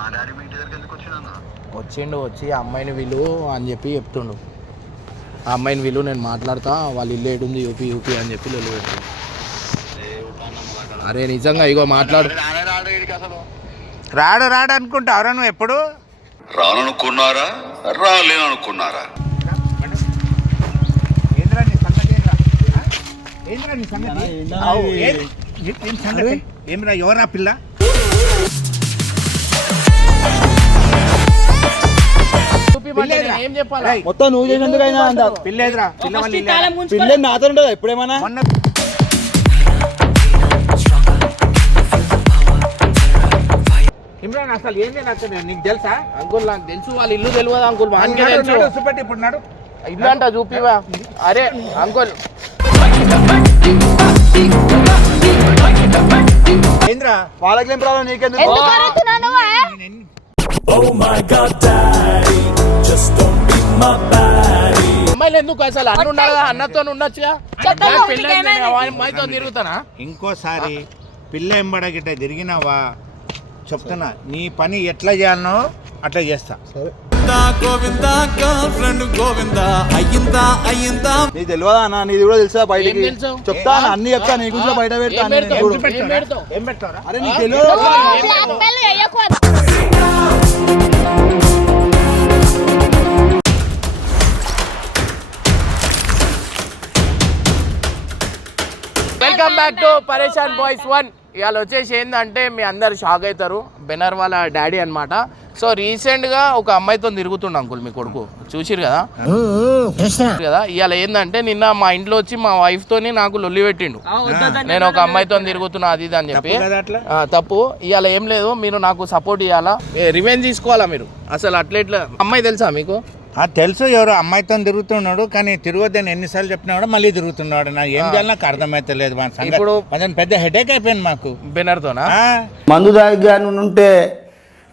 మా డాడీ మీ ఇంటి దగ్గరికి ఎందుకు వచ్చినా వచ్చిండు వచ్చి ఆ అమ్మాయిని విలు అని చెప్పి చెప్తుండు. ఆ అమ్మాయిని విలు నేను మాట్లాడతా వాళ్ళ ఇల్లు ఏడుంది యూపీ యూపీ అని చెప్పి లొల్లి పెట్టు అరే నిజంగా ఇగో మాట్లాడు. రాడు రాడు అనుకుంటావురా నువ్వు ఎప్పుడు? రాననుకున్నారా? రాలేననుకున్నారా? ఏంద్రా నీ సంగతి ఏంద్రా? ఎవరా పిల్ల? ఏం చెప్పాలి? మొత్తం నువ్వు చేసినందుకైనా అంత పిల్లేదురా. నాతో ఉండదు ఎప్పుడేమన్నా? మొన్న ఇమ్రాన్ అసలు ఏంది నాకు నీకు తెలుసా? అంకుల్ నాకు తెలుసు. వాళ్ళ ఇల్లు తెలియదు అంకుల్. వానికి తెలుసు. చూపెట్టి ఇప్పుడు నాడు. ఇల్లు అంట చూపివా అరే అంకుల్. ఏంద్రా? వాళ్ళకి ఏం ప్రాబ్లం? నీకెందుకు? అమ్మాయిలు ఎందుకు అసలు అన్న ఉండాలి కదా అన్నతో ఉండొచ్చుగా చెప్పమ్మా, నాకు పెళ్ళి నీకేమైంది? అయింది, నేను వాడి అమ్మాయితో తిరుగుతానా ఇంకోసారి పిల్ల ఎంబడ గిట్ట తిరిగినావా చెప్తున్నా నీ పని ఎట్లా చేయాలనో అట్లా చేస్తా నీకు తెలియదా అన్న నీది కూడా తెలుసా బయటికి ఏం తెలుసు? చెప్తా అన్న, అన్ని చెప్తా నీ గురించి బయట పెడతా ఏం అన్ని పెడతావు? చూడు. ఏం పెడతావు? ఏం పెట్టారా అరే నీకు తెలియదు. Back to Pareshan boys one ఇవాళ వచ్చేసి ఏంటంటే మీ అందరు షాక్ అవుతారు. బెనర్ వాళ్ళ డాడీ అన్నమాట. సో రీసెంట్గా ఒక అమ్మాయితో తిరుగుతుండ అంకుల్ మీ కొడుకు. చూసిరు కదా? కదా? ఇవాళ ఏంటంటే నిన్న మా ఇంట్లో వచ్చి మా వైఫ్ తోని నాకు లొల్లి పెట్టిండు. నేను ఒక అమ్మాయితో తిరుగుతున్నా అది ఇది అని చెప్పి. తప్పు. ఇవాళ ఏం లేదు మీరు నాకు సపోర్ట్ ఇవ్వాలా రివెంజ్ తీసుకోవాలా మీరు? అసలు అట్లా ఇట్లా అమ్మాయి తెలుసా మీకు? తెలుసు ఎవరు అమ్మాయితో తిరుగుతున్నాడు కానీ తిరగొద్దని ఎన్నిసార్లు చెప్పినా కూడా మళ్ళీ తిరుగుతున్నాడు. నా ఏం చేయాలి నాకు అర్థమైతలేదు సంగతి. ఇప్పుడు- కొంచెం పెద్ద హెడేక్ అయిపోయింది మాకు. బెనర్తోనా? ఆ, మందు తాగాను ఉంటే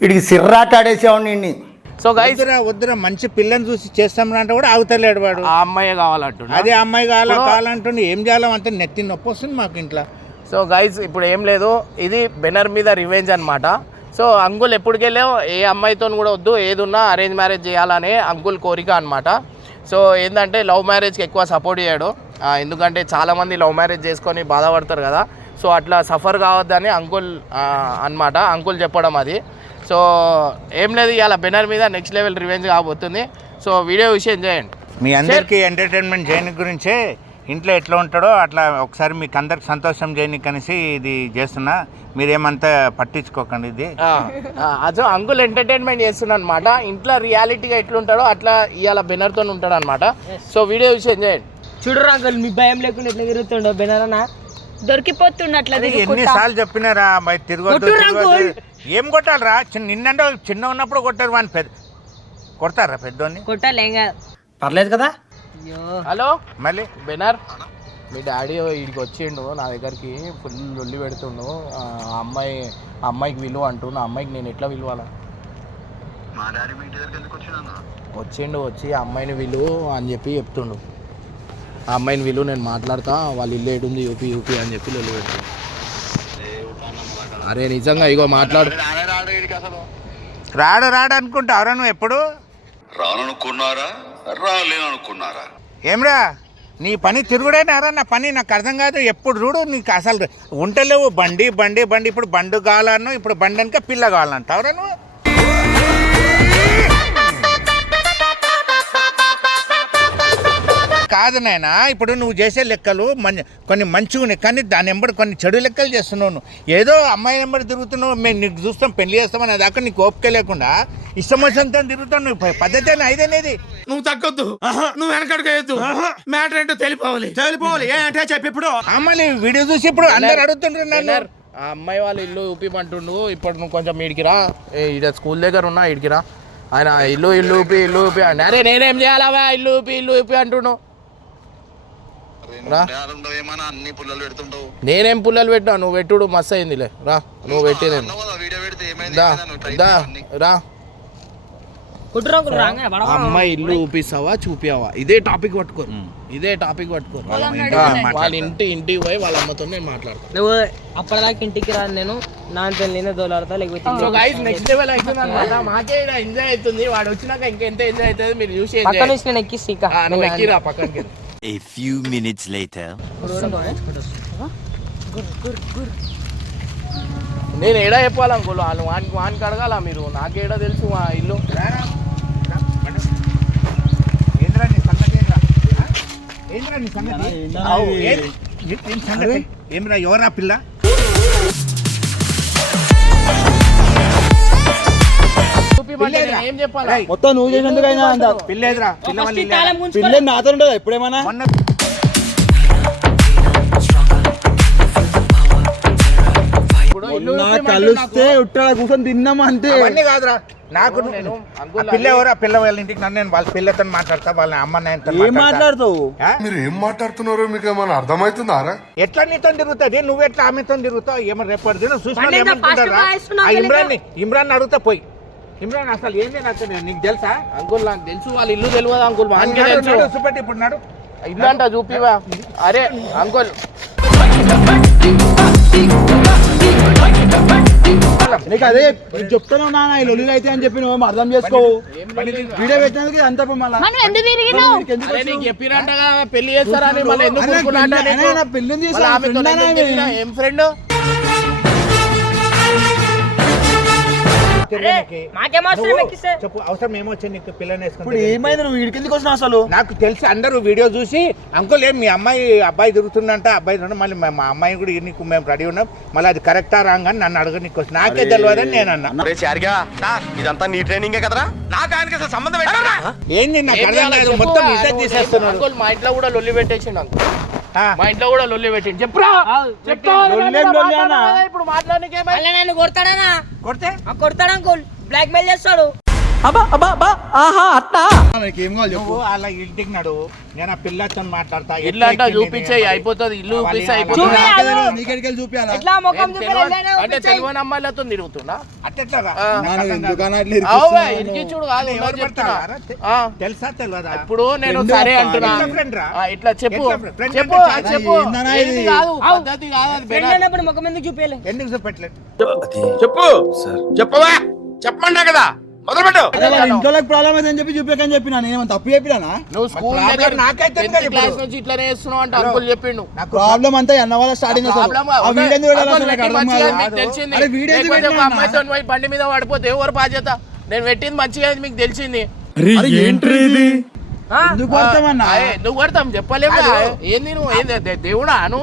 వీడికి సిర్రాట ఆడేసేవాడిని సో గైస్ వద్దురా వద్దురా మంచి పిల్లని చూసి చేస్తాం అంటే కూడా ఆగుతలేడు వాడు. ఆ అమ్మాయి కావాలంటున్నా అదే అమ్మాయి కావాలా కావాలంటుండే ఏం చేయాలో అంత నెత్తి నొప్పి వస్తుంది మాకు ఇంట్లో. సో గైస్ ఇప్పుడు ఏం లేదు. ఇది బెనర్ మీద రివెంజ్ అన్నమాట. సో అంకుల్ ఎప్పటికెళ్ళావు ఏ అమ్మాయితో కూడా వద్దు ఏది ఉన్నా అరేంజ్ మ్యారేజ్ చేయాలనే అంకుల్ కోరిక అన్నమాట. సో ఏంటంటే లవ్ మ్యారేజ్కి ఎక్కువ సపోర్ట్ చేయడు. ఎందుకంటే చాలామంది లవ్ మ్యారేజ్ చేసుకొని బాధపడతారు కదా. సో అట్లా సఫర్ కావద్దని అంకుల్ అన్నమాట. అంకుల్ చెప్పడం అది. సో ఏం లేదు ఇవాళ బెనర్ మీద నెక్స్ట్ లెవెల్ రివెంజ్ కాబోతుంది. సో వీడియో విషయం చేయండి. మీ అందరికీ ఎంటర్టైన్మెంట్ చేయని గురించే ఇంట్లో ఎట్లా ఉంటాడో అట్లా ఒకసారి మీకు అందరికి సంతోషం చేయని కనిసి ఇది చేస్తున్నా. మీరేమంతా పట్టించుకోకండి ఇది. అదో అంకుల్ ఎంటర్టైన్మెంట్ చేస్తున్నాడు అనమాట ఇంట్లో రియాలిటీగా ఎట్లుంటాడో అట్లా ఇవాళ బెనర్తో ఉంటాడు అనమాట సో వీడియో విషయం చేయండి. చూడరు అంకుల్ మీ భయం లేకుండా ఎట్లా తిరుగుతుండో బెనరనా? దొరికిపోతున్నట్ల అది తిరుగుకుంటా. ఎన్నిసార్లు చెప్పినారా? తిరగొద్దు కొట్టురా తిరగొద్దు. ఏం కొట్టాలరా? చిన్న నిన్నంటే చిన్న ఉన్నప్పుడు కొట్టారు వాడిని పెద్ద కొడతారా పెద్దోని కొట్టాలి ఏం కాదు. పర్లేదు కదా? హలో? మళ్ళీ? బెనర్ మీ డాడీ వీడికి వచ్చిండు నా దగ్గరికి ఫుల్ లొల్లి పెడుతుండు. ఆ అమ్మాయి ఆ అమ్మాయికి విలువ అంటూ నా అమ్మాయికి నేను ఎట్లా విలువాలా? మా డాడీ మీ ఇంటి దగ్గరికి ఎందుకు వచ్చినా వచ్చిండు వచ్చి ఆ అమ్మాయిని విలువ అని చెప్పి చెప్తుండు. ఆ అమ్మాయిని విలువ నేను మాట్లాడతా వాళ్ళ ఇల్లు ఏడుంది యూపీ యూపీ అని చెప్పి లొల్లి పెడుతుండు. అరే నిజంగా ఇగో మాట్లాడు. రాడు రాడు రాడు అనుకుంటావురా నువ్వు ఎప్పుడు? రాననుకున్నారా? రాలేననుకున్నారా? ఏమ్రా నీ పని తిరుగుడేనారా నా పని నాకు అర్థం కాదు. ఎప్పుడు చూడు నీకు అసలు ఉంటలేవు బండి బండి బండి ఇప్పుడు బండు కావాలను ఇప్పుడు బండి వెనక పిల్ల కావాలంటావురా నువ్వు? కాదు నాయనా ఇప్పుడు నువ్వు చేసే లెక్కలు మంచి కొన్ని మంచిగా ఉన్నాయి కానీ దాని వెంబడి కొన్ని చెడు లెక్కలు చేస్తున్నావు ఏదో అమ్మాయి వెంబడి తిరుగుతున్నావు మేము నీకు చూస్తాం పెళ్ళి చేస్తామని దాకా నీకు ఓపిక లేకుండా ఇష్టం వచ్చినంత తిరుగుతావు నువ్వు. పద్ధతి ఐదనేది నువ్వు తగ్గొద్దు. నువ్వు వెనకడుగు మ్యాటర్ ఏంటో తెలిపోవాలి. తెలిపోవాలి. ఏంటంటే చెప్పి ఇప్పుడు. మళ్ళీ వీడియో చూసి ఇప్పుడు అందరు బెనర్, ఆ అమ్మాయి వాళ్ళ ఇల్లు ఊపిమంటుండు. ఇప్పుడు నువ్వు కొంచెం ఈడికి రా. ఏ, ఈడ స్కూల్ దగ్గర ఉన్నా ఈడికి రా. ఆయన ఇల్లు ఇల్లు ఊపి ఇల్లు ఊపి. అని అరే నేనేం చేయాలవా ఇల్లు ఊపి ఇల్లు ఊపి అంటుండు. రా. ఏమన్నా అన్ని పుల్లలు పెడుతుంటావు? నేనేం పుల్లలు పెట్టినా? నువ్వు పెట్టుడు మస్తు అయిందిలే. రా నువ్వు పెట్టిదేం. దా దా. రా. అంకుల్ రాగా అమ్మాయి ఇల్లు చూపిస్తావా చూపియావా? ఇదే టాపిక్ పట్టుకోరు. ఇదే టాపిక్ పట్టుకోరు. వాళ్ళ ఇంటి ఇంటికి పోయి వాళ్ళ అమ్మతో నేను మాట్లాడతాను. నువ్వు అప్పటిదాకా ఇంటికి రాను నేను నాన్న నేనే దోలాడతా లేకపోతే నెక్స్ట్ లెవెల్ అవుతుంది మాకే ఎంజాయ్ అవుతుంది. వాడు వచ్చినాక ఇంకెంత ఎంజాయ్ అవుతుంది మీరు చూసి నుంచి నేను ఎక్కిస్తా ఇక. నువ్వు ఎక్కిరా పక్కనకి A few minutes later. నేను ఏడా చెప్పాలి అంకుల్? వాళ్ళు వానికి వానికి అడగాల మీరు? నాకేడా తెలుసు మా ఇల్లు. ఏంద్రా నీ సంగతి? ఏంద్రా? ఎవరా పిల్ల? మొత్తం నువ్వు చేసినందుకైనా అంత పిల్లేదురా పిల్ల ఫస్ట్ వాళ్ళు ఈ తాళం గుంజుకో. పిల్లని నాతో ఉండదా ఎప్పుడేమన్నా కలిస్తే ఉట్టాడ కూర్చొని తిన్నాం అంతే. అవన్నీ కాదురా. నాకు పిల్ల ఎవరు ఆ పిల్ల వాళ్ళ ఇంటికి నన్ను నేను వాళ్ళ పిల్లతో మాట్లాడతా వాళ్ళ అమ్మ నాయనతో ఏం మాట్లాడతావు? మీరు ఏం మాట్లాడుతున్నారో మీకు ఏమైనా అర్థమవుతుందారా? ఎట్లా నీతో తిరుగుతుంది? నువ్వు ఎట్లా ఆమెతో తిరుగుతావు? ఏమో రేపటి దినం చూసిన. ఇమ్రాన్ ఇమ్రాన్ అడుగుతా పోయి. ఇమ్రాన్ అసలు ఏంది నాకు తెలియదు. నీకు తెలుసా? అంకుల్ నాకు తెలుసు. వాళ్ళ ఇల్లు తెలియదు అంకుల్ వానికి తెలుసు. ఇప్పుడు నాడు. ఇల్లు అంట చూపివా అరే అంకుల్. నీకు అదే చెప్తున్నావు నాన్న ఈ అయితే అని చెప్పి నువ్వు అర్థం చేసుకోవు. వీడియో పెట్టినందుకు అంతా చెప్పినట్టుగా పెళ్ళి చేస్తారని పెళ్ళి- నీకు? అరే, నా చెప్పు అవసరం ఏమొచ్చింది నీకు పిల్లని ఇప్పుడు వేసుకుంటే ఏమైంది నువ్వు వీడికి ఎందుకు వచ్చినావు అసలు? నాకు తెలిసి అందరూ వీడియో చూసి అంకుల్ ఏం మీ అమ్మాయి అబ్బాయి తిరుగుతుందంట అబ్బాయి తిరుగుతుంది మళ్ళీ మా- మా అమ్మాయి కూడా నీకు మేము రెడీ ఉన్నాం మళ్ళీ అది కరెక్టా రాంగ్ అని నన్ను అడగ నీకు నాకే తెలియదని నేను అన్నా. ఇదంతా నీ ట్రైనింగే కదరా? నాకు ఆయనకి అసలు సంబంధం ఏంది నాకు అర్థం కాదు. మొత్తం ఇజ్జత్ తీసేస్తున్నాడు. అంకుల్ మా ఇంట్లో కూడా లొల్లి పెట్టేసిండు అంకుల్. మా ఇంట్లో కూడా లొల్లి పెట్టిండు చెప్పురా! చెప్తా? ఇప్పుడు మాట్లాడడానికి కొడతాడానా? కొడితే? ఆ కొడతాడు అంకుల్. బ్లాక్ మెయిల్ చేస్తాడు. నీకు ఏం కావాలి చెప్పు. నువ్వు అలా ఇంటికి నడు. నేను ఆ పిల్లతో మాట్లాడతా. ఇల్లు అంట చూపించే అయిపోతుంది ఇల్లు అయిపోతుంది. నీకెడికెళ్ళి చూపించాలా ఎట్లా ముఖం అంటే అమ్మాయిలతో తిరుగుతున్నా? ఇరికిచ్చుడు కాదు. ఎవరు. తెలుసా తెలియదా ఇప్పుడు నేను సరే అంటున్నా. ఇట్లా చెప్పు. చెప్పు చెప్పు? కాదు? పద్ధతి కాదు అది ముఖం ఎందుకు చూపించలే ఎందుకు చూపెట్టలేదు చెప్పు. చెప్పవా? చెప్పమంటా కదా. మొదలు పెట్టు అదే వాళ్ళ ఇంట్లో ప్రాబ్లం అయితే అని చెప్పి చూపించకని చెప్పిన. నేను ఏమైనా తప్పు చెప్పినా నువ్వు స్కూల్ problem దగ్గర నాకైతే టెన్త్ తెలియదు క్లాస్ ఇప్పుడు. నుంచి ఇట్లానే చేస్తున్నావు అంటే అంకుల్ చెప్పిండు. నాకు ప్రాబ్లం అంతా అన్న వాళ్ళ స్టార్టింగ్ అమ్మాయితో పోయి బండి మీద పడిపోతే ఎవరు బాధ్యత? నేను పెట్టింది మంచిగా మీకు తెలిసింది. ఎందుకు కొడతాం చెప్పలేము ఏంది నువ్వు? ఏంది? దేవుడా ఆ?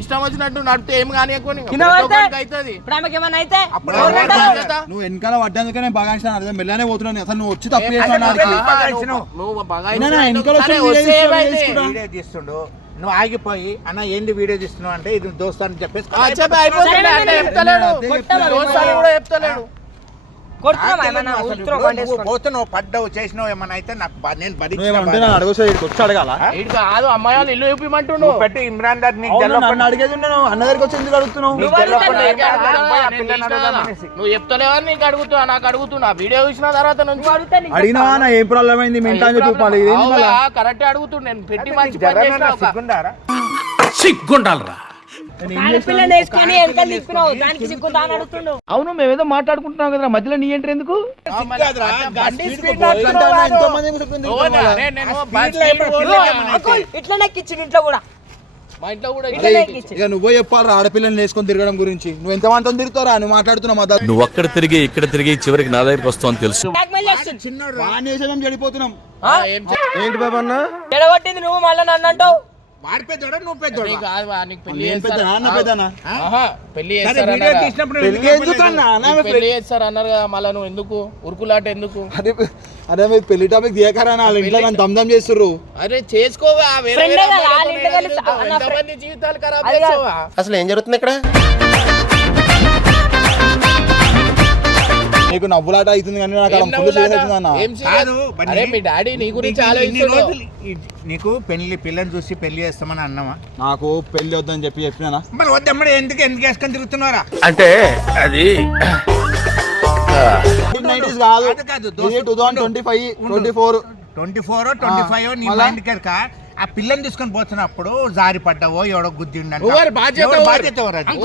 ఇష్టం వచ్చినట్టు నడిపితే ఏం కానీ ఎక్కువ కింద పడితే? అవుతుంది ఇప్పుడు ఆమెకి ఏమన్నా అయితే అప్పుడు ఎవరు ఎవరు అంటారు? బాధ్యత? నువ్వు వెనకాల పడ్డందుకే నేను బాగా అర్థం మెల్లనే పోతున్నాను అసలు నువ్వు వచ్చి తప్పు నాకు. నువ్వు ఆగిపోయి అన్న ఏంది వీడియో తీస్తున్నావు అంటే ఇది దోస్తు అని చెప్పేసి చెప్తలేడు. కూడా చెప్తలేడు. పోతున్నావు పడ్డావు చేసినావు ఏమన్నా అయితే నాకు నేను వచ్చి అడగాల? కాదు అమ్మాయి వాళ్ళు ఇల్లు పెట్టి ఇమ్రాన్ దార్ నీకు అవును, తెలవకుండా- నన్ను అడిగేది ఉన్నాను అన్న దగ్గరికి వచ్చి ఎందుకు అడుగుతున్నావు? నీకు నువ్వు నీకు నీకు అడుగుతున్నా నాకు అడుగుతున్నా. వీడియో చూసిన తర్వాత నుంచి అడిగినా నా ఏం ప్రాబ్లం అయింది? కరెక్ట్ అడుగుతుండు నేను పెట్టి మంచి? సిగ్గుండాలరా. అవును మేమేదో మాట్లాడుకుంటున్నాం కదా మధ్యలో నీ ఎంట్రీ ఎందుకు? ఇట్లా నెక్కిచ్చిండు ఇంట్లో కూడా. మా ఇంట్లో కూడా ఇట్లా నెక్కిచ్చి ఇక నువ్వే చెప్పాలి ఆడపిల్లని వేసుకొని తిరగడం గురించి. నువ్వు ఎంత మంది తిరుగుతారా నువ్వు మాట్లాడుతున్నావు నువ్వు అక్కడ తిరిగి ఇక్కడ తిరిగి చివరికి నా దగ్గరికి వస్తావు తెలుసు. వేసే మేము చెడిపోతున్నాం. ఆ, ఏం చెప్- ఎడగొట్టింది నువ్వు మళ్ళీ నన్ను అంటావు? వాడి పెద్దోడా నువ్వు కాదు పెళ్ళి నేను పెద్ద చేస్తారు. నాన్న పెద్దనా? ఆహా, పెళ్ళి సరే చేస్తారు వీడియో అన్నారా? తీసినప్పుడు ఎందుకు ఎందుకన్నా? అన్న, నీకు ఆమె పెళ్ళి చేస్తారు అన్నారు కదా మళ్ళీ నువ్వు ఎందుకు? ఉరుకులాట ఎందుకు? అదే అదే మీరు పెళ్ళి టాపిక్ దిగకరా వాళ్ళ ఇంట్లో నన్ను దమ్దం చేస్తుర్రు. అరే చేసుకోవా వేరే Friend వేరే కదా, అమ్మాయిలతో వాళ్ళ ఇంటికి వెళ్ళి ఎందుకు? అన్న ఎంతమంది జీవితాలు ఖరాబ్ అది కాదు. చేస్తావా? అసలు ఏం జరుగుతుంది ఇక్కడ? నీకు నవ్వులాట అవుతుంది కానీ నాకు అలా ఫుల్ సీరియస్? అవుతుంది అన్న? కాదు, బన్నీ. అరే మీ డాడీ నీ గురించి నీకు ఇన్ని ఆలోచిస్తాడు రోజులు ఈ- నీకు పెళ్ళి పిల్లని చూసి పెళ్ళి చేస్తామని అన్నావా నాకు పెళ్ళి వద్దని చెప్పి చెప్పినా మరి వద్దమ్మడి ఎందుకు ఎందుకు వేసుకొని తిరుగుతున్నారా అంటే అది కాదు కాదు, కాదు, ఇది దోస్తు, two thousand twenty five twenty four twenty four twenty five నీ మళ్ళా? మైండ్ కనుక ఆ పిల్లని తీసుకొని పోతున్నప్పుడు జారి పడ్డావో ఎవడో ఎవరు బాధ్యత ఎవరు? బాధ్యత ఎవరు అది?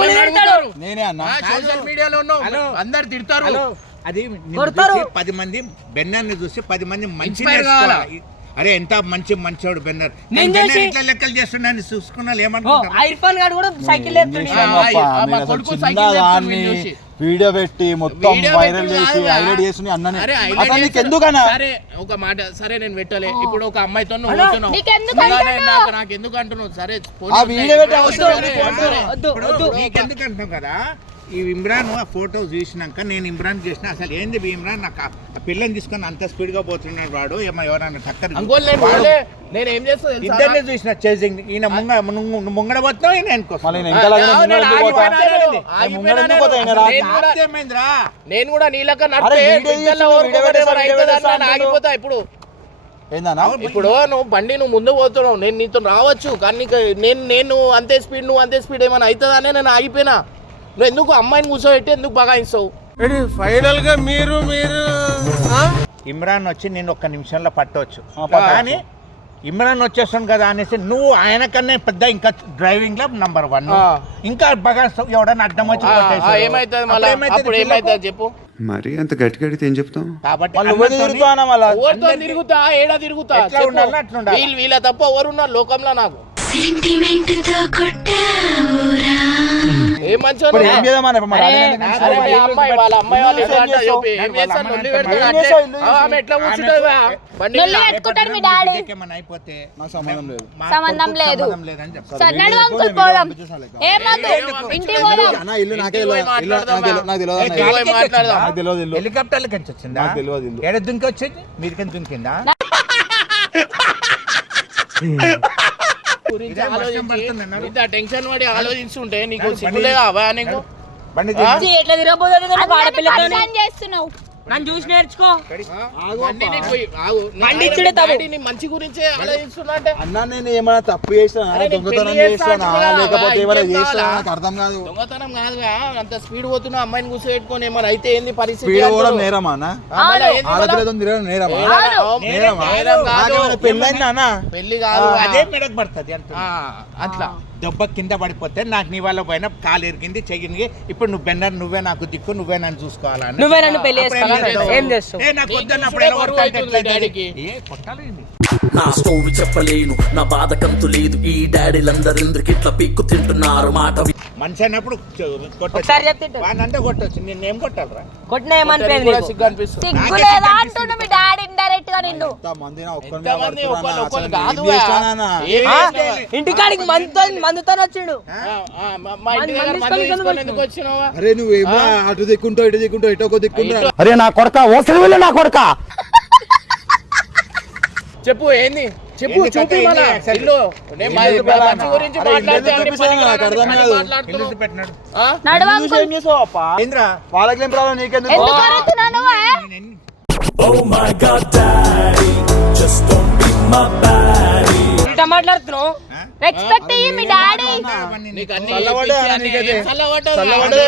నేనే అన్న సోషల్ మీడియాలో ఉన్నావు. అందరు తిడతారు హలో అది నిన్ను కొడతారు. చూసి పది మంది బెన్నర్ని చూసి పది మంది మంచి? అరే ఎంత మంచి మంచోడు బెన్నర్ ఇట్లా లెక్కలు చేస్తున్నాను చూసుకున్నా కూడా సైకిల్ చూసి. వీడియో పెట్టి మొత్తం వైరల్ చేసి. హైలైట్ చేసి అన్నని అసలు నీకు. ఎందుకన్నా సరే ఒక మాట సరే నేను పెట్టలే ఇప్పుడు ఒక అమ్మాయితో నువ్వు అంటున్నావు? నాకు- నాకు ఎందుకు అంటున్నావు సరే ఆ వీడియో పెట్టి అవసరం సరే, లేదు, ఫోన్ సరే. వద్దు ఇప్పుడు వద్దు నీకెందుకు అంటాం కదా ఈ ఇమ్రాన్ ఆ ఫోటో చూసినాక నేను ఇమ్రాన్ చేసిన అసలు ఏంది ఇమ్రాన్ నాకు ఆ- పిల్లని తీసుకొని అంత స్పీడ్గా పోతున్నాడు వాడు ఏమో ఎవరన్నా టక్కర్ నేను ఏం చేస్తా తెలుసా? ఇద్దరిని చూసిన చేసింగ్ ఈయన ముంగ నువ్వు- ముంగడ పోతున్నావు ఈయన వెనకొస్తావు. మళ్ళీ నేను ఇంకా ఎందుకు పోతా? ఎందుకు. పోతా? కూడా- ఆగితే ఏమైందిరా? నేను కూడా నీలక అరే, నడిపే వీడియో ఇద్దరిలో తీస్తున్నావు, వీడియో ఆగిపోతా ఇప్పుడు ఏందన్నా ఇప్పుడు నువ్వు బండి నువ్వు ముందు పోతున్నావు నేను నీతో రావచ్చు కానీ నీకు నేను నేను అంతే స్పీడ్ నువ్వు అంతే స్పీడ్ ఏమైనా అవుతుందనే నేను ఆగిపోయినా నువ్వు ఎందుకు అమ్మాయిని కూర్చోబెట్టి ఎందుకు బగాయిస్తావు? ఫైనల్గా మీరు మీరు? ఇమ్రాన్ వచ్చి నేను ఒక్క నిమిషంలో పట్టవచ్చు కానీ ఇమ్రాన్ వచ్చేస్తాను కదా అనేసి నువ్వు ఆయన కన్నా పెద్ద ఇంకా డ్రైవింగ్లో నంబర్ వన్. ఇంకా బాగా ఎవడన్నా అడ్డం వచ్చి. ఏమైతుంది చెప్పు. మరి అంత గట్టి గడితే ఏం చెప్తాం? కాబట్టి తిరుగుతా? ఏడా తిరుగుతా? వీళ్ళ తప్ప ఎవరున్నారు లోకంలో నాకు. ఏ ఏం మరి అమ్మాయి వాళ్ళ అమ్మాయి వాళ్ళు ఎట్లా? చెప్పు. ఏం ఆమె ఎట్లా కూర్చుంటుంది బా? బండి మీద. పెట్టుకుంటాడు మీ డాడీ. అయిపోతే నాకు సంబంధం లేదు. మా సంబంధం కొడుకుకి లేదు. సంబంధం లేదని చెప్తారు సన్నడు అంకుల్ పోదాం ఏమొద్దు ఇంటికి పోదాం. అన్న ఇల్లు నాకే తెలియదు. ఇల్లు నాకు తెలియదు నాకు తెలియదు అన్న ఏ, ఇల్లు. పోయి మాట్లాడదాం. నాకు తెలియదు ఇల్లు. హెలికాప్టర్ల నుంచి వచ్చిందా నాకు తెలియదు ఇల్లు. ఏడ దుంకి వచ్చింది? మీరికని దుంకిందా? గురించి ఆలోచించి. ఇంత టెన్షన్ పడి ఆలోచిస్తుంటే నీకు సిగ్గులేదా అవా నీకు. ఎట్లా తిరగబోతుంది పరిచయం చేస్తున్నావు. నన్ను చూసి నేర్చుకో. మంచి గురించే ఆలోచిస్తున్నా అంటే అన్న నేను ఏమైనా తప్పు నీకు దొంగతనం అంటున్నావా? లేకపోతే ఏమైనా? నాకు అర్థం కాదు. దొంగతనం కాదుగా. అంత స్పీడ్ పోతున్నా అమ్మాయిని కూర్చోబెట్టుకొని ఏమైనా అయితే ఏంది పరిస్థితి స్పీడ్. కూడా నేరమా అన్న? ఆడపిల్లతో తిరగడం నేరమా. నేరమా? కాదు. పెళ్ళైందా అన్న? పెళ్ళి కాదు అదే మెడకు పడుతుంది ఆ, అట్లా దెబ్బ కింద పడిపోతే నాకు నీ వల్ల పోయిన కాలు ఎరిగింది చెయ్యింది ఇప్పుడు నువ్వు బెన్నర్ నువ్వే నాకు దిక్కు నువ్వే నన్ను చూసుకోవాలా అని. నువ్వే నన్ను పెళ్ళి ఏం? చేస్తావు? ఏం నాకు వద్దన్నప్పుడు ఎలా. ఏ, కొట్టాలి? నా స్టోరీ చెప్పలేను నా బాధ కంతు లేదు ఈ డాడీలందరెందుకు ఇట్లా పీక్కు తింటున్నారు మాట మనిషి అన్నప్పుడు చ- కొట్టొచ్చు. ఒకసారి చెప్తే వాడినంటే కొట్టొచ్చు. నిన్నేం కొట్టాలరా? కొట్టిన ఏమనిపోయింది కూడా నీకు? సిగ్గు అనిపిస్తుంది. సిగ్గు లేదా అంటుండు మీ డాడీ ఇండైరెక్ట్గా నిన్ను. మంది ఎంతమంది ఒకళ్ళు ఒకళ్ళు కాదు ఏం ఆ? చేస్తానా? ఇంటికాడికి మందుతో మందుతో వచ్చిండు అరే నువ్వేమో అటు దిక్కుంటావు ఇటు దిక్కుంటావు ఇటు దిక్కుంటా అరే నా కొడక ఓసలి నా కొడక. చెప్పు ఏంది? చెప్పు చూపి వాళ్ళకి ప్రాబ్లం నీకెందుకు? Oh మాట్లాడుతున్నావు? రెస్పెక్ట్ ఇయ్యి మీ డాడీ నీకు అన్ని చల్లబడ్డా నీకైతే?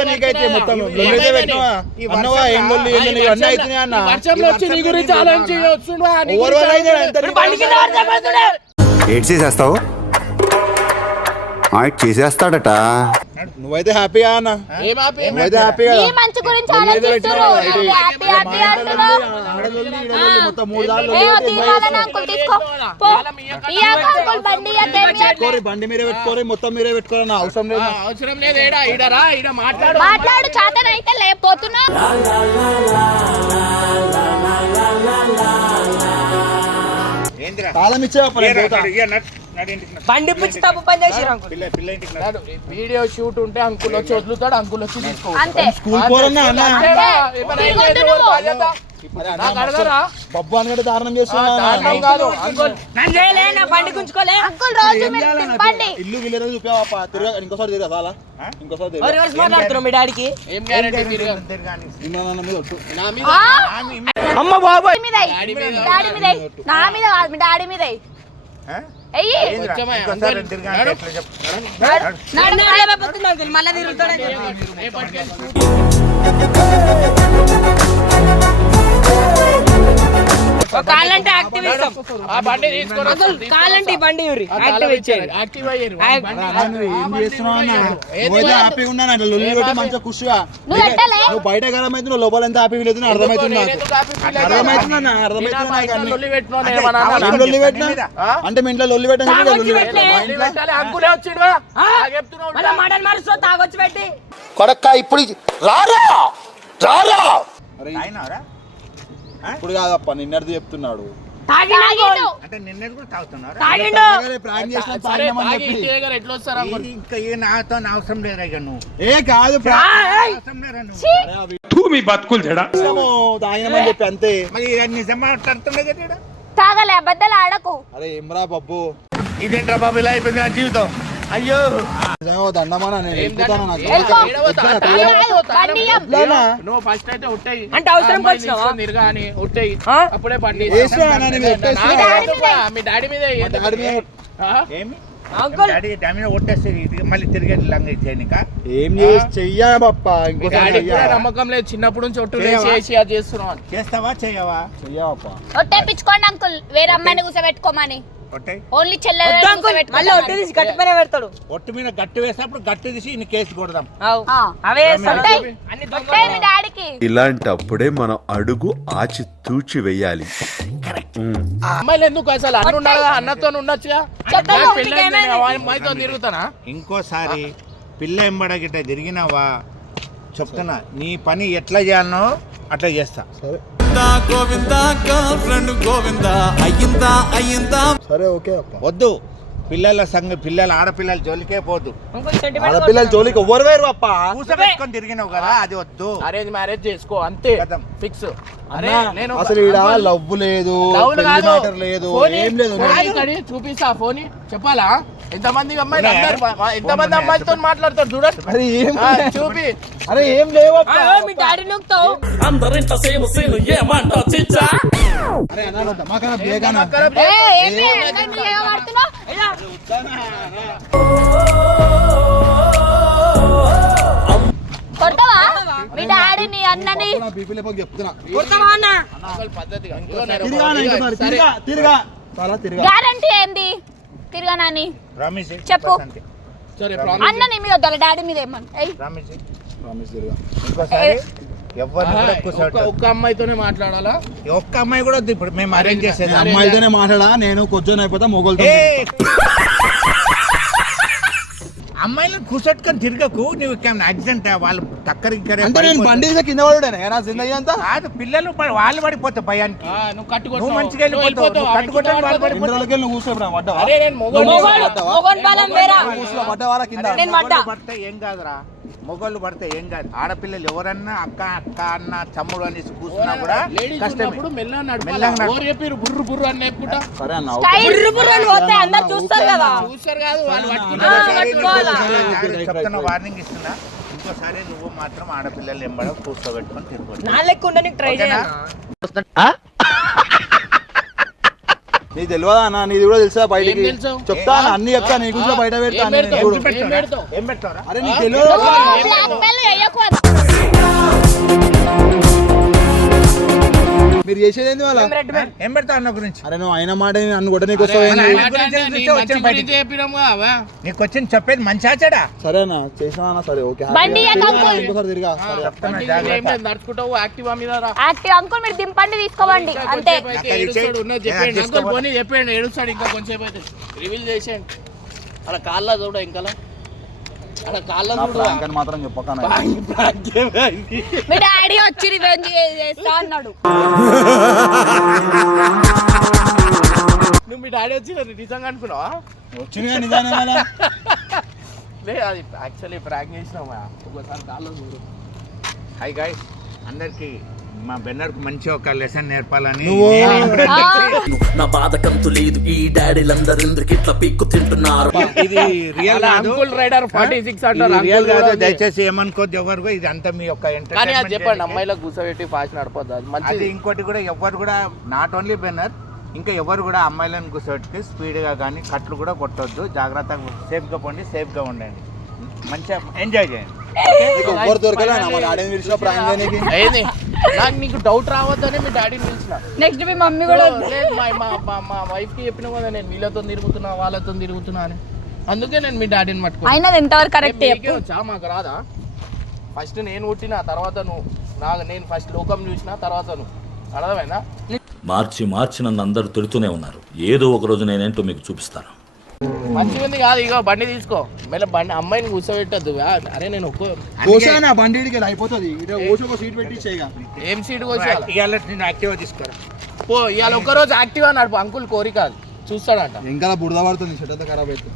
నీకైతే. మొత్తం ఇవి లొల్లి అయితే ఏమైందని? పెట్టినావా? ఈ అన్నవా ఏం లొల్లి ఏంది నీకు అన్నీ వర్షంలో- అవుతున్నాయి అన్న ఈ వర్షంలో వచ్చి నీ గురించి ఆలోచించి ఓవర్ అయితే ఎంత బండి కింద పడితే పడుతుండే. ఏడ్ చేసేస్తావు ఆయ్ చేసేస్తాడట నువ్వైతే హ్యాపీగా అన్న? నువ్వైతే హ్యాపీగా మంచి గురించి మొత్తం మూడు? పెట్టుకోరి బండి మీరే పెట్టుకోరి మొత్తం మీరే పెట్టుకోరి నా అవసరం లేదు? అవసరం లేదు? ఏడా ఈడరా ఈడ మాట్లాడు. మాట్లాడు చాతన అయితే లేకపోతున్నా తాళం ఇచ్చేవా బండి పిచ్చి తప్పు పని చేసిరు వీడియో షూట్ ఉంటే అంకుల్ వచ్చి వదులుతాడు అంకుల్ వచ్చి? బబ్బు అనగడ దారుణం ఆ, చేస్తున్నా దారుణం కాదు. అంకుల్. నన్ను చేయలే నా బండి గుంజుకోలే. అంకుల్ రోజు మీరు తిప్పండి. ఇల్లు వీళ్ళ చూపావా? తిరగ ఇంకోసారి తిరగ చాలా ఇంకోసారి తిరగ. రివర్స్ మాట్లాడుతున్నావు మీ డాడీకి. ఏం గ్యారెంటీ తిరిగా? తిరగాని. ఇమ్రాన్ మీద ఒట్టు. నా మీద? ఆ? ఆమె డాడీ మీద ఎయ్. డాడీ మీద. డాడీ మీద ఎయ్. నా మీద కాదు మీ డాడీ మీద. మళ్ళీ తిరుగుతాడని ఆ బండి తీసుకొని అసలు కాలంటే ఈ బండి ఇవ్వరి. యాక్టివ్ ఇచ్చేయండి. యాక్టివ్ అయ్యారు యాక్- అన్న, నువ్వు ఏం చేస్తున్నావు అన్న? ఏది నువ్వైతే బాగా- హ్యాపీగా ఉన్నాను అట్లా లొల్లి కొట్టి మంచిగా ఖుషిగా నువ్వు పెట్టలే? నువ్వు బయట గరం అయితే నువ్వు లోపల ఎంత హ్యాపీగా లేదు అర్థమవుతుంది? అర్థమవుతుంది అన్న? అర్థమవుతుంది. లొల్లి పెట్టినా లొల్లి పెట్టినా? అంటే మీ ఇంట్లో లొల్లి పెట్టినా కొడక్క ఇప్పుడు రారా? రారా? ఇప్పుడు కాదప్ప నిన్నటిది చెప్తున్నాడు. తాగిండు. అంటే నిన్నటి కూడా తాగుతున్నారా? తాగిండు. ప్రాంక్ చేసిన సరే తాగినామని తాగి చెప్పి. ఇంటి దగ్గర ఎట్లా వస్తారు అంకుల్ ఇంకా ఏ నాతో అవసరం లేదా ఇక నువ్వు. ఏ కాదు అవసరం నువ్వు. తాగినామని చెప్పి అంతే. మరి ఇది నిజం మాట్లాడుతుండే కదా ఈడ? తాగలే అబద్ధాలు ఆడకు. అరే ఏమ్రా బబ్బు ఇదేంట్రా బాబు ఇలా అయిపోయింది నా జీవితం? అయ్యో. దండమానా? నువ్వు ఫస్ట్ అయితే అంటే? అప్పుడే మీ డాడీ మీద? ఏమి? నమ్మకం లేదు. చిన్నప్పటి నుంచి ఒట్టు అని. చేస్తావా? చేయవా చెయ్యా పప్ప ఒట్టేపించుకోండి అంకుల్. వేరే అమ్మాయిని కూర్చోబెట్టుకోమని. ఓన్లీ పెడతాడు. ఒట్టు మీద గట్టి వేసినప్పుడు గట్టి తీసి ఇన్ని కేసు కొడదాం. ఇలాంటప్పుడే మనం అడుగు ఆచి తూచి వెయ్యాలి అమ్మాయిలు ఎందుకు అసలు అన్న కదా అన్నతో ఉండొచ్చుగా? అమ్మాయితో తిరుగుతానా? ఇంకోసారి పిల్ల ఎంబడ గిట్ట తిరిగినావా చెప్తున్నా. నీ పని ఎట్లా చేయాలనో అట్లా చేస్తా. సరే. ఓకే అప్ప. వద్దు. పిల్లల సంగ పిల్లల ఆడపిల్లల జోలికే పోదు. అంకుల్ సెంటిమెంట్ ఆడపిల్లల జోలికి ఎవ్వరు వేరు పప్ప కూసబెట్టుకొని తిరిగినావు కదా అది వద్దు. అరేంజ్ మ్యారేజ్ చేసుకో అంతే. కథం. ఫిక్స్ అన్నా, అసలు ఈడ లవ్ లేదు పెళ్ళి మ్యాటర్ లేదు ఏం లేదు చూపిస్తా ఫోన్. చెప్పాలా? ఎంతమంది అమ్మాయిలు? అందరు ఎంతమంది అమ్మాయిలతో మాట్లాడతారు? చూడండి. ఏం చూపి. అరే ఏం లేవప్ప మీ డాడీ నూకుతావు అందరింట సేమ్ సీను ఏమంటా చిచ్చా? అరే అన్న దమాకన బేగానా? ఏ, ఏంటి? అందరినీ ఏమడుతున్నావ్? కొడతావా? మీ డాడీ నీ అన్నని? చెప్తున్నా. పద్ధతిగా తిరిగా తిరిగా. తిరిగా. గ్యారంటీ ఏంది? తిరగనాని ప్రామిస్ చెప్పు. సరే అన్న నీ మీద వద్దాలి డాడీ మీద తిరిగా. ఒక్క అమ్మాయితోనే మాట్లాడాలా? ఒక్క అమ్మాయి కూడా వద్దు ఇప్పుడు మేము అరేంజ్ చేసేది అమ్మాయితోనే మాట్లాడా నేను కొంచెం అయిపోతా మొగోళ్ళతో! అమ్మాయిలను కూర్చోట్టుకొని తిరగకు నువ్వు యాక్సిడెంట్ వాళ్ళు టక్కరి కింద కాదు పిల్లలు వాళ్ళు పడిపోతావు భయానికి. ఆ, నువ్వు మంచిగా వెళ్ళిపోతావు. పడ్డా. ఏం కాదురా. మొగోళ్ళు పడితే ఏం కాదు. ఆడపిల్లలు ఎవరన్నా అక్క అక్క అన్న తమ్ముడు అనేసి కూర్చున్నా కూడా కష్టమే. చెప్తున్నా వార్నింగ్ ఇస్తున్నా. ఇంకోసారి నువ్వు మాత్రం ఆడపిల్లలు ఎంబడ కూర్చోబెట్టుకొని తిరుగుతుంది నీకు తెలియదా అన్న? నీది కూడా తెలుసా బయటికి? చెప్తా అన్న, అన్ని చెప్తా నీ గురించి బయట పెడతా అరే నీకు తెలియదు మీరు చేసేది ఏంది వాళ్ళ ఏం పెడతావు అన్న గురించి? అరే నువ్వు అయిన మాట నన్ను కూడా నీకు? ఆయన నీకు వచ్చిన చెప్పేది మంచి ఆచాడా సరే అన్న చేసినా అన్న సరే ఓకే. ఇంకోసారి తిరిగా. నడుచుకుంటావు యాక్టివా మీద యాక్టివ్ అంకుల్ మీరు దింపండి తీసుకోవండి. అంతే. Adjust uncle. పోనీ చెప్పేయండి ఏడుస్తాడు ఇంకా అయితే. రివీల్ చేసేయండి. అలా కాళ్ళ చూడ ఇంకా. ప్రాంక్ అని మాత్రం చెప్పకన్నా మీ డాడీ వచ్చి రివెంజ్ చేస్తా అన్నాడు. నువ్వు మీ డాడీ వచ్చి నిజంగా అనుకున్నావా? వచ్చిందిగా నిజానే లే అది యాక్చువల్లీ ప్రాంక్ చేసినావా ఒకసారి కాళ్ళ హాయ్ గాయ్స్ అందరికి మా బెన్నర్కు మంచి ఒక లెసన్ నేర్పాలని నా బాధ కంతు లేదు ఈ డాడీలందరెందుకు ఇట్లా పీక్కు తింటున్నారు ఇది real uncle rider forty six అంటారు రియల్ కాదు. దయచేసి ఏమనుకోద్దు ఎవరు ఇది అంతా మీ యొక్క కానీ అది చెప్పండి. అమ్మాయిలకు కూర్చోబెట్టి ఫాస్ట్ నడపద్దు అది మంచిది. ఇంకోటి కూడా ఎవరు కూడా నాట్ ఓన్లీ బెన్నర్ ఇంకా ఎవరు కూడా అమ్మాయిలను కూర్చోబెట్టి స్పీడ్గా కానీ కట్లు కూడా కొట్టొద్దు. జాగ్రత్తగా సేఫ్గా పోండి సేఫ్గా ఉండండి. మంచిగా ఎంజాయ్ చేయండి. నీకు ఎవ్వరు దొరకలే నాకు నీకు డౌట్ రావద్దనే మీ డాడీని పిలిచిన. నెక్స్ట్ మీ మమ్మీ కూడా మా మా మా- మా వైఫ్కి చెప్పిన కదా నేను వీళ్ళతో తిరుగుతున్నా వాళ్ళతో తిరుగుతున్నా అని. అందుకే నేను మీ డాడీని పట్టుకున్నా. అయినా ఎంతవరకు కరెక్ట్ వచ్చా? మాకు రాదా? ఫస్ట్ నేను పుట్టిన తర్వాత నువ్వు. నాకు నేను ఫస్ట్ లోకం చూసిన తర్వాత నువ్వు. అర్థమైనా మార్చి మార్చి నన్ను అందరూ తిడుతూనే ఉన్నారు. ఏదో ఒక రోజు నేనేంటో మీకు చూపిస్తాను. మంచిగా ఉంది కాదు ఇగో బండి తీసుకో. మళ్ళీ బండి అమ్మాయిని కూర్చోబెట్టద్దు. అరే నేను ఒక్కో కోసా నా బండి ఇడికి అయిపోతుంది. ఒక సీట్ పెట్టి చేయగా ఏం సీట్ కోసేయాలి? ఇవాళ నేను యాక్టివ్గా తీసుకోరా. పో ఇవాళ ఒక్కరోజు యాక్టివ్ నడుపు అంకుల్ కోరిక. చూస్తాడంట. ఇంకా బుడద పడుతుంది షట్ అంతా ఖరాబ్ అవుతుంది